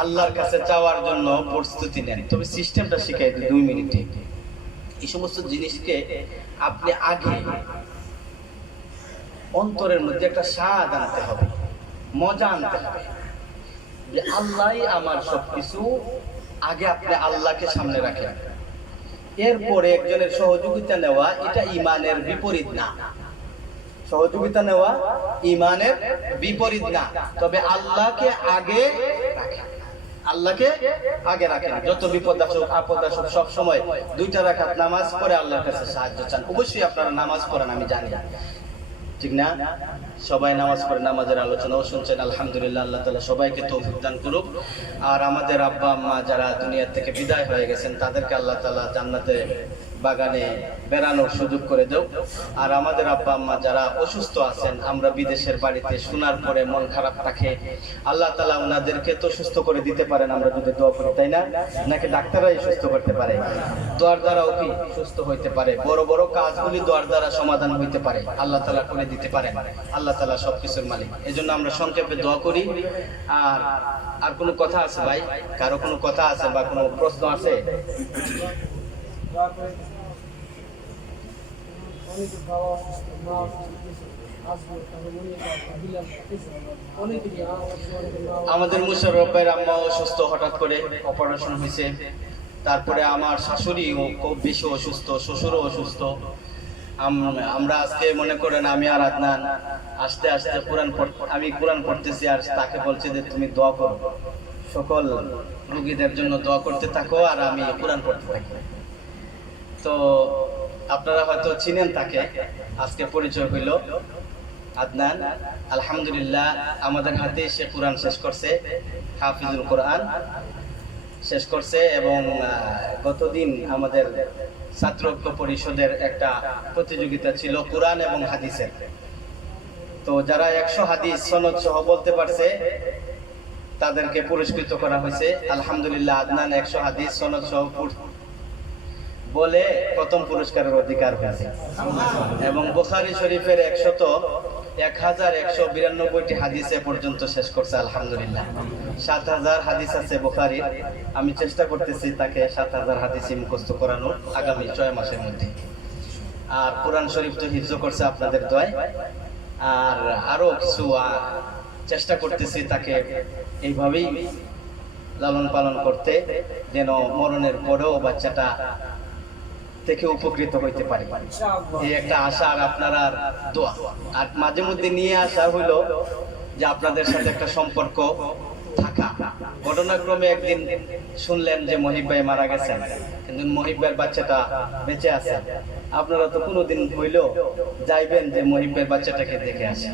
আল্লাহর কাছে চাওয়ার জন্য প্রস্তুতি নেন। তবে সিস্টেমটা শিখাই দিই 2 মিনিটে। এই সমস্ত জিনিসকে আপনি আগে অন্তরের মধ্যে একটা স্বাদ আনতে হবে, মজা আনতে হবে যে আল্লাহই আমার সবকিছু। আগে আপনি আল্লাহকে সামনে রাখেন, এরপরে একজনের সহযোগিতা নেওয়া এটা ঈমানের বিপরীত না। সহযোগিতা নেওয়া ঈমানের বিপরীত না, তবে আল্লাহকে আগে রাখেন, আল্লাহকে আগে রাখেন। যত বিপদ আসুক, আপদ আসুক, সব সময় 2 রাকাত নামাজ পড়ে আল্লাহর কাছে সাহায্য চান। অবশ্যই আপনারা নামাজ পড়েন, আমি জানি, ঠিক না? সবাই নামাজ পড়ে, নামাজের আলোচনাও শুনছেন, আলহামদুলিল্লাহ। আল্লাহ তাআলা সবাইকে তৌফিক দান করুক। আর আমাদের আব্বা আম্মা যারা দুনিয়া থেকে বিদায় হয়ে গেছেন, তাদেরকে আল্লাহ তাআলা জান্নাতে বাগানে বেড়ানোর সুযোগ করে দেও। আর আমাদের আব্বা আম্মা যারা অসুস্থ আছেন, আমরা বিদেশের বাড়িতে শোনার পরে মন খারাপ থাকে, আল্লাহ তাআলা ওনাদেরকে তো সুস্থ করে দিতে পারেন আমরা যদি দোয়া করি, তাই না? নাকি ডাক্তাররাই সুস্থ করতে পারে? দোয়ার দ্বারাও কি সুস্থ হইতে পারে? বড় বড় কাজগুলি দোয়ার দ্বারা সমাধান হইতে পারে, আল্লাহ তাআলা করে দিতে পারেন। আল্লাহ তাআলা সবকিছুর মালিক। এজন্য আমরা সংক্ষেপে দোয়া করি। আর কোনো কথা আছে ভাই? কারো কোনো কথা আছে বা কোনো প্রশ্ন আছে? আমাদের মুশাররফ ভাইয়ের আম্মা অসুস্থ, হঠাৎ করে অপারেশন হয়েছে। তারপরে আমার শাশুড়িও খুব বেশি অসুস্থ, শ্বশুরও অসুস্থ। আমরা আজকে মনে করেন আমি আর আদনান আস্তে আস্তে আমি কোরআন পড়তেছি, আর তাকে বলছি যে তুমি দোয়া করো, সকল রোগীদের জন্য দোয়া করতে থাকো, আর আমি কোরআন পড়তে থাকি। তো আপনারা হয়তো চিনেন তাকে, আজকে পরিচয় হইল আদনান। আলহামদুলিল্লাহ, আমাদের হাতে সে কোরআন শেষ করছে, হাফিজুল কোরআন শেষ করছে। এবং গতদিন আমাদের ছাত্র ঐক্য পরিষদের একটা প্রতিযোগিতা ছিল কোরআন এবং হাদিসের। তো যারা 100 হাদিস সনদ সহ বলতে পারছে তাদেরকে পুরস্কৃত করা হয়েছে। আলহামদুলিল্লাহ, আদনান 100 হাদিস সনদ সহ বলে প্রথম পুরস্কারের অধিকার হয়েছে। এবং বুখারী শরীফের 1192টি হাদিসে পর্যন্ত শেষ করছে। আলহামদুলিল্লাহ, 7000 হাদিস আছে বুখারীর। আমি চেষ্টা করতেছি তাকে 7000 হাদিসই মুখস্থ করানোর আগামী 6 মাসের মধ্যে। আর কোরআন শরীফ তো হিফজ করছে আপনাদের দোয়ায়। আর আরো কিছু চেষ্টা করতেছি তাকে এইভাবেই লালন পালন করতে, যেন মরণের পরেও বাচ্চাটা থেকে উপকৃত হইতে পারে, এই একটা আশা আর আপনারা দোয়া। আর মাঝে মধ্যে নিয়ে আসা হইলো যে আপনাদের সাথে একটা সম্পর্ক থাকা। ঘটনাক্রমে একদিন শুনলেন যে মহিব ভাই মারা গেছেন, কিন্তু মহিব ভাইয়ের বাচ্চাটা বেঁচে আছে। আপনারা তো কোনোদিন হইলেও যাইবেন যে মহিব ভাইয়ের বাচ্চাটাকে দেখে আসে।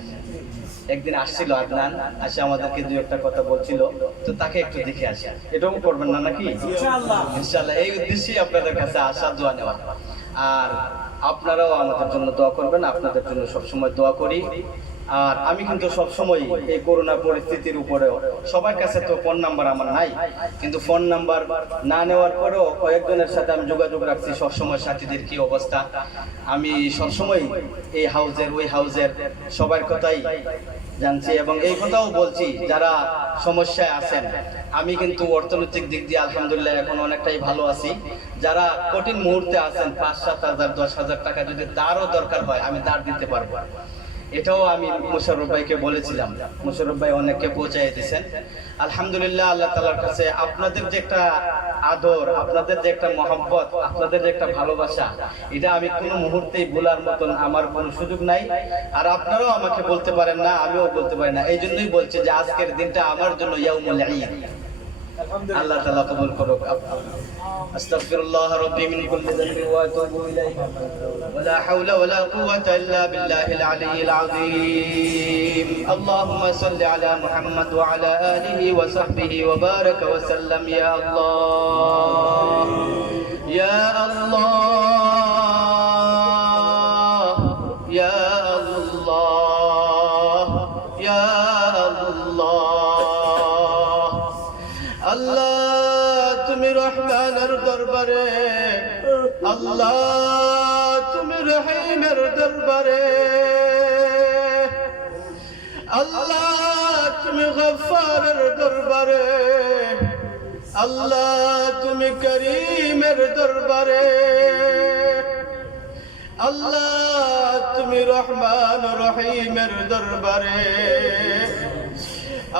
একদিন আসছিল আদনান, আসে আমাদেরকে 2 একটা কথা বলছিল, তো তাকে একটু দেখে আসে। এটাও করবেন না নাকি? ইনশাআল্লাহ, ইনশাআল্লাহ। এই উদ্দেশ্যেই আপনাদের কাছে আসা, দোয়া নেওয়া। আর আপনারাও আমাদের জন্য দোয়া করবেন, আপনাদের জন্য সবসময় দোয়া করি। আর আমি কিন্তু সবসময় এই করোনা পরিস্থিতির উপরেও, সবার কাছে তো ফোন নাম্বার আমার নাই, কিন্তু ফোন নাম্বার না নেওয়ার পরেও কয়েকজনের সাথে আমি যোগাযোগ রাখছি সবসময়, সাথীদের কি অবস্থা। আমি সবসময় এই হাউজের ওই হাউজের সবার কথাই জানছি এবং এই কথাও বলছি যারা সমস্যায় আছেন। আমি কিন্তু অর্থনৈতিক দিক দিয়ে আলহামদুলিল্লাহ এখন অনেকটাই ভালো আছি। যারা কঠিন মুহূর্তে আছেন, 5-7 হাজার 10,000 টাকা যদি দাঁড়ও দরকার হয়, আমি দাঁড় দিতে পারবো। এটাও আমি মুশাররফ ভাইকে বলেছিলাম, মুশাররফ ভাই অনেককে পৌঁছায় দিয়েছেন। আলহামদুলিল্লাহ, আল্লাহ তাআলার কাছে আপনাদের যে একটা আদর, আপনাদের যে একটা মহব্বত, আপনাদের যে একটা ভালোবাসা, এটা আমি কোনো মুহূর্তেই ভোলার মতন আমার কোনো সুযোগ নাই। আর আপনারাও আমাকে বলতে পারেন না, আমিও বলতে পারি না। এই জন্যই বলছি যে আজকের দিনটা আমার জন্য ইয়াউমুল ঈদ। আলহামদুলিল্লাহ। আল্লাহ তাআলা কবুল করুক। আস্তাগফিরুল্লাহ রাব্বি মিন কুল্লি যানবি ওয়া আতুবু ইলাইহি ওয়া লা হাওলা ওয়া লা কুওয়াতা ইল্লা বিল্লাহিল আলিয়্যিল আযীম। আল্লাহুম্মা সাল্লি আলা মুহাম্মাদ ওয়া আলা আলিহি ওয়া সাহবিহি ওয়া বারাকা ওয়া সাল্লাম ইয়া আল্লাহ ইয়া আল্লাহ ইয়া আল্লাহ ইয়া আল্লাহ। আল্লাহ তুমি রহমানের দরবারে, আল্লাহ তুমি রহিমের দরবারে, আল্লাহ তুমি গফফারের দরবারে, আল্লাহ তুমি করিমের দরবারে, আল্লাহ তুমি রহমান রহিমের দরবারে।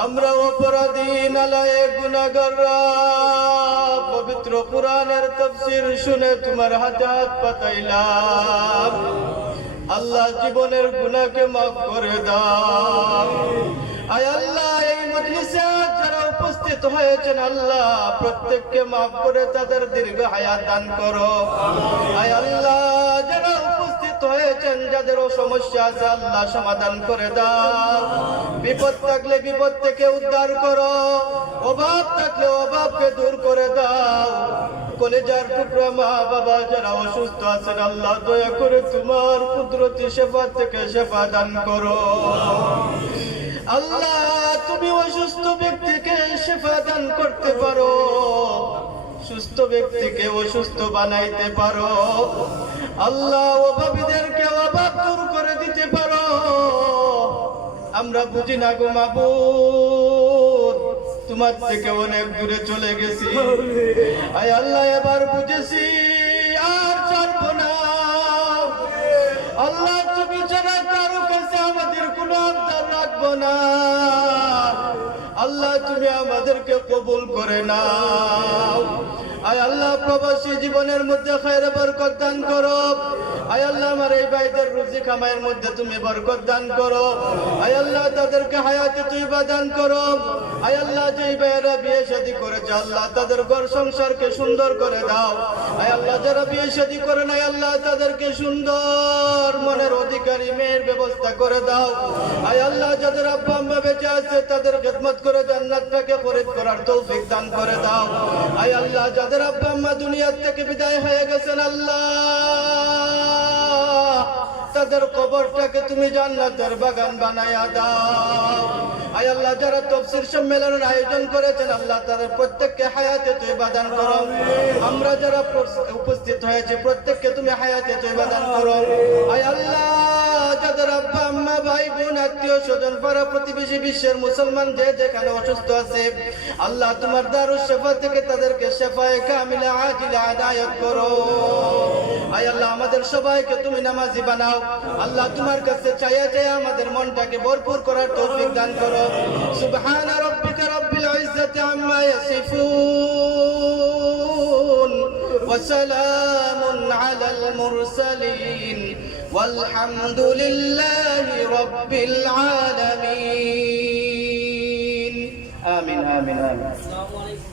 আমরা অপরাধী নালায়ে গুনাহগাররা পবিত্র কোরআনের তাফসীর শুনে তোমার হাতে হাত পাতাইলাম। আল্লাহ জীবনের গুনাহকে মাফ করে দাও। আয় আল্লাহ এই মজলিসে যারা উপস্থিত হয়েছেন আল্লাহ প্রত্যেককে মাফ করে তাদের দীর্ঘ হায়াত দান করো। আয় আল্লাহ যারা উপস্থিত হয়েছেন যাদেরও সমস্যা আছে আল্লাহ সমাধান করে দাও। বিপদ থাকলে বিপদ থেকে উদ্ধার করো, অভাব থাকলে অভাবকে দূর করে দাও। কলেজার টুকরা মা বাবা যারা অসুস্থ আছেন আল্লাহ দয়া করে তোমার কুদরতি শেফা থেকে শেফা দান করো। আল্লাহ তুমি অসুস্থ ব্যক্তিকে শেফা দান করতে পারো, সুস্থ ব্যক্তিকে অসুস্থ বানাইতে পারো। আল্লাহ অভাবীদেরকে অভাব দূর করে দিতে পারো। আমরা বুঝি না গো মাবুদ, তোমার থেকে অনেক দূরে চলে গেছি। আয় আল্লাহ এবার বুঝেছি, আর ছাড়বো না। আল্লাহ তুমি ছাড়া কারো কাছে আমাদের কোনো আবদার রাখবো না। আল্লাহ তুমি আমাদেরকে কবুল করে নাও। আয় আল্লাহ প্রবাসী জীবনের মধ্যে খায়ের বরকত দান করো। আয় আল্লাহ আমার এই ভাইদের রুজি কামাইয়ের মধ্যে তুমি বরকত দান করো। আয় আল্লাহ তাদেরকে হায়াতে তৈবা দান করো। আয় আল্লাহ যেই ভাইয়েরা বিয়ে শাদী করেছে আল্লাহ তাদের ঘর সংসারকে সুন্দর করে দাও। আয় আল্লাহ যারা বিয়ে শাদী করে নাই আল্লাহ তাদেরকে সুন্দর মনের অধিকারী মেয়ের ব্যবস্থা করে দাও। আয় আল্লাহ যাদের আব্বা আম্মা বেঁচে আছে তাদের খেদমত করে জান্নাতটাকে খরিদ করার তৌফিক দান করে দাও। আয় আল্লাহ যাদের আব্বা আম্মা দুনিয়া থেকে বিদায় হয়ে গেছেন আল্লাহ তাদের কবরটাকে তুমি জান্নাতের বাগান বানায়া দাও। আয় আল্লাহ যারা তাফসীর সম্মেলনের আয়োজন করেছেন আল্লাহ তাদের প্রত্যেককে হায়াতে তয়বা দান করো। আমরা যারা উপস্থিত হয়েছে প্রত্যেককে তুমি হায়াতে তয়বা দান করো। আয় আল্লাহ যাদের আব্বা আম্মা ভাই বোন আত্মীয় স্বজন পাড়া প্রতিবেশী বিশ্বের মুসলমান যে যেখানে অসুস্থ আছে আল্লাহ তোমার দারুস শিফা থেকে তাদেরকে শিফায়ে কামিলা আজিলা আনায়াত করো। আয় আল্লাহ আমাদের সবাইকে তুমি নামাজি বানাও। আল্লাহ তোমার কাছে চাইয়া চাইয়া আমাদের মনটাকে ভরপুর করার তৌফিক দান করো। সুবহান রাব্বিকা রাব্বিল ইজ্জাতি আম্মা ইয়াসিফুন ওয়া সালামুন আলাল মুরসালিন والحمد لله رب العالمين آمين آمين آمين আসসালামু আলাইকুম।